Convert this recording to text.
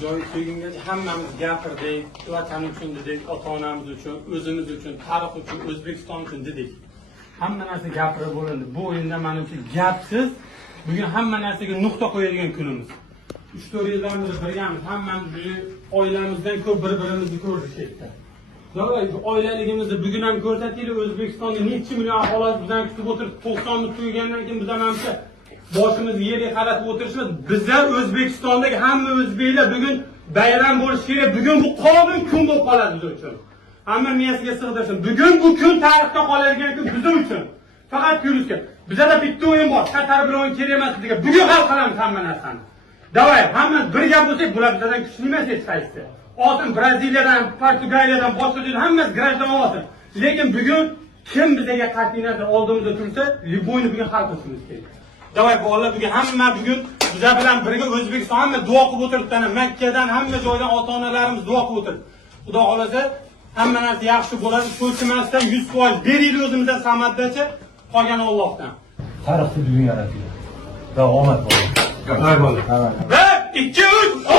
joyi kelgungacha hammamiz gapirdik, vatan uchun dedik, ota-onamiz uchun, o'zimiz uchun, tarix uchun, O'zbekiston uchun dedik. Hamma narsa gapirib bo'lindi. Bu o'yinda menimcha gapsiz bugun hamma narsaga nuqta qo'yadigan kunimiz. 3-4 yildan beri birgamiz, hammamiz oilamizdan ko'p bir-birimizni ko'rdik yerda. Davay, oilaligimizni bugun ham ko'rsataylik. O'zbekistonda necha million aholi bizdan kutib o'tirib, 90 ni tugagandan keyin biz hamma boshimizni yerga qaratib o'tirishimiz, bizlar O'zbekistondagi hamma o'zbeklar bugun bayram bo'lishi kerak. Bugun bu qolgan kun bo'lib qoladi biz uchun. Hamma miyasiga sig'dirsin. Bugun bu kun tarixda qoladigan kun biz uchun. Faqat kulishga. Bizda bitta o'yin bor. Qatar bilan o'yin kerak emas degan. Bugun hal qilamiz hamma narsani. Davay, hamma birga bo'lsak, bular bizdan kuchli emas hech qaysi. Oltin Braziliyadan, Portugaliyadan, boshqa joydan hammasi grajdan olsin. Lekin bugun kim bizga qat'iy nazar oldimizda tursa, bo'yni bugun hal qilishimiz kerak. Davay bolalar, bugun hamma bizlar bilan birga O'zbekiston hamma duo qilib o'tiribdi. Makkadan hamma joydan ota-onalarimiz duo qilib o'tiribdi. Xudo xolasa hamma narsa yaxshi bo'ladi. So'chimasdan 100% beraylik o'zimizdan samaddacha, qolgani Allohdan. Tarixni bugun yaratdi. Va omad bo'ladi. Bir, ikki, uch.